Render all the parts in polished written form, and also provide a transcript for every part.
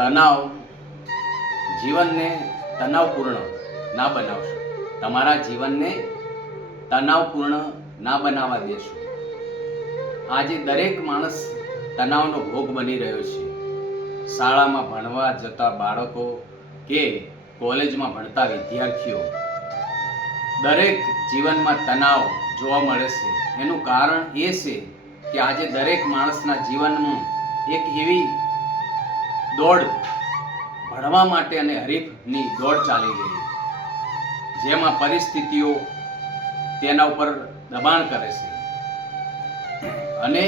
તણાવ જીવનને તણાવપૂર્ણ ના બનાવશો, તમારા જીવનને તણાવપૂર્ણ ના બનાવવા દેશો. આજે દરેક માણસ તણાવનો ભોગ બની રહ્યો છે. શાળામાં ભણવા જતા બાળકો કે કોલેજમાં ભણતા વિદ્યાર્થીઓ, દરેક જીવનમાં તણાવ જોવા મળે છે. એનું કારણ એ છે કે આજે દરેક માણસના જીવનમાં એક એવી દોડ, ભણવા માટે અને હરીફની દોડ ચાલી રહી, જેમાં પરિસ્થિતિઓ તેના ઉપર દબાણ કરે છે અને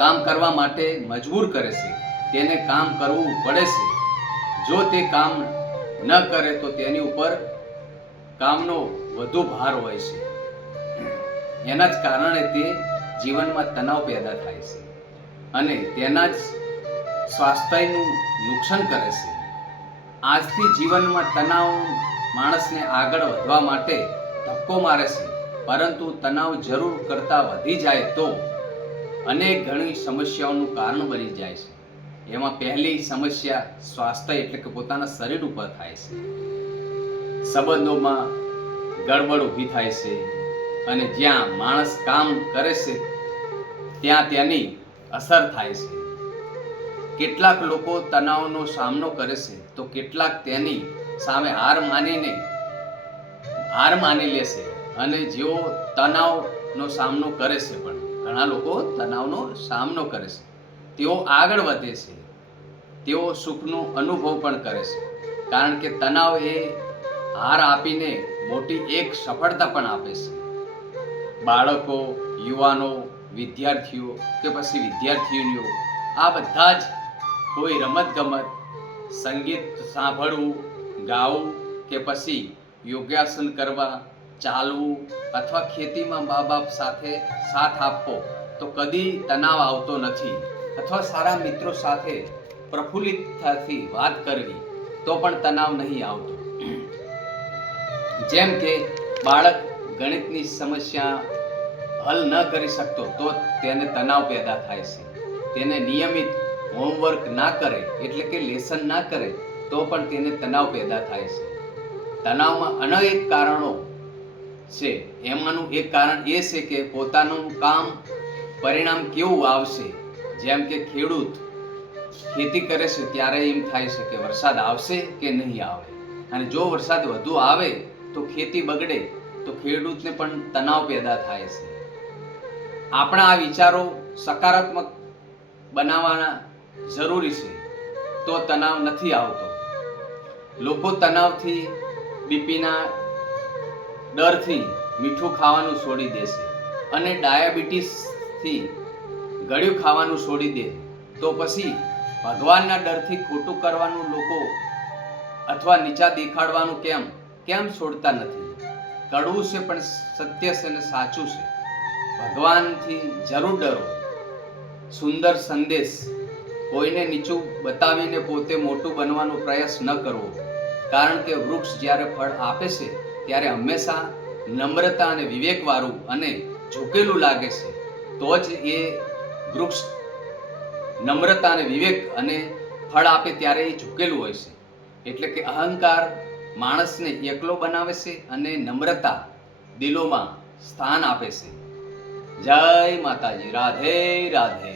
કામ કરવા માટે મજબૂર કરે છે. તેને કામ કરવું પડે છે. જો તે કામ ન કરે તો તેની ઉપર કામનો વધુ ભાર હોય છે. એના જ કારણે તે જીવનમાં તણાવ પેદા થાય છે અને તેના જ સ્વાસ્થ્યનું નુકસાન કરે છે. આજથી જીવનમાં તણાવ માણસને આગળ વધવા માટે ધક્કો મારે છે, પરંતુ તણાવ જરૂર કરતાં વધી જાય તો અનેક ઘણી સમસ્યાઓનું કારણ બની જાય છે. એમાં પહેલી સમસ્યા સ્વાસ્થ્ય એટલે કે પોતાના શરીર ઉપર થાય છે. સંબંધોમાં ગડબડ ઊભી થાય છે અને જ્યાં માણસ કામ કરે છે ત્યાં તેની અસર થાય છે. કેટલાક લોકો તણાવનો સામનો કરે છે તો કેટલાક તેની સામે હાર માની લેશે અને જેઓ તણાવનો સામનો કરે છે, પણ ઘણા લોકો તણાવનો સામનો કરે છે, તેઓ આગળ વધે છે, તેઓ સુખનો અનુભવ પણ કરે છે. કારણ કે તણાવ એ હાર આપીને મોટી એક સફળતા પણ આપે છે. બાળકો, યુવાનો, વિદ્યાર્થીઓ કે પછી વિદ્યાર્થીનીઓ, આ બધા જ કોઈ રમતગમત, સંગીત સાંભળવું, ગાવું કે પછી યોગાસન કરવા, ચાલવું અથવા ખેતીમાં મા બાપ સાથે સાથ આપવો તો કદી તણાવ આવતો નથી. અથવા સારા મિત્રો સાથે પ્રફુલ્લિતતાથી વાત કરવી તો પણ તણાવ નહીં આવતો. જેમ કે બાળક ગણિતની સમસ્યા હલ ન કરી શકતો તો તેને તણાવ પેદા થાય છે. તેને નિયમિત હોમવર્ક ના કરે એટલે કે લેસન ના કરે તો પણ તેને તણાવ પેદા થાય છે. તણાવમાં અનેક કારણો છે. એમાંનું એક કારણ એ છે કે પોતાનું કામ પરિણામ કેવું આવશે. જેમ કે ખેડૂત ખેતી કરે છે ત્યારે એમ થાય છે કે વરસાદ આવશે કે નહીં આવે, અને જો વરસાદ વધુ આવે તો ખેતી બગડે તો ખેડૂતને પણ તણાવ પેદા થાય છે. આપણા આ વિચારો સકારાત્મક બનાવવાના જરૂરી છે તો તણાવ નથી આવતો. લોકો તણાવથી, બીપીના ડરથી મીઠું ખાવાનું છોડી દેશે અને ડાયાબિટીસથી ગળ્યું ખાવાનું છોડી દે તો પછી ભગવાનના ડરથી ખોટું કરવાનું લોકો અથવા નીચા દેખાડવાનું કેમ છોડતા નથી. કડવું છે પણ સત્ય છે અને સાચું છે. ભગવાનથી જરૂર ડરો. સુંદર સંદેશ. કોઈને નીચું બતાવીને પોતે મોટું બનવાનો પ્રયાસ ન કરવો. કારણ કે વૃક્ષ જ્યારે ફળ આપે છે ત્યારે હંમેશા નમ્રતા અને વિવેકવાળું અને ઝૂકેલું લાગે છે. તો જ એ વૃક્ષ નમ્રતા અને વિવેક અને ફળ આપે ત્યારે એ ઝૂકેલું હોય છે. એટલે કે અહંકાર માણસને એકલો બનાવે છે અને નમ્રતા દિલોમાં સ્થાન આપે છે. જય માતાજી. રાધે રાધે.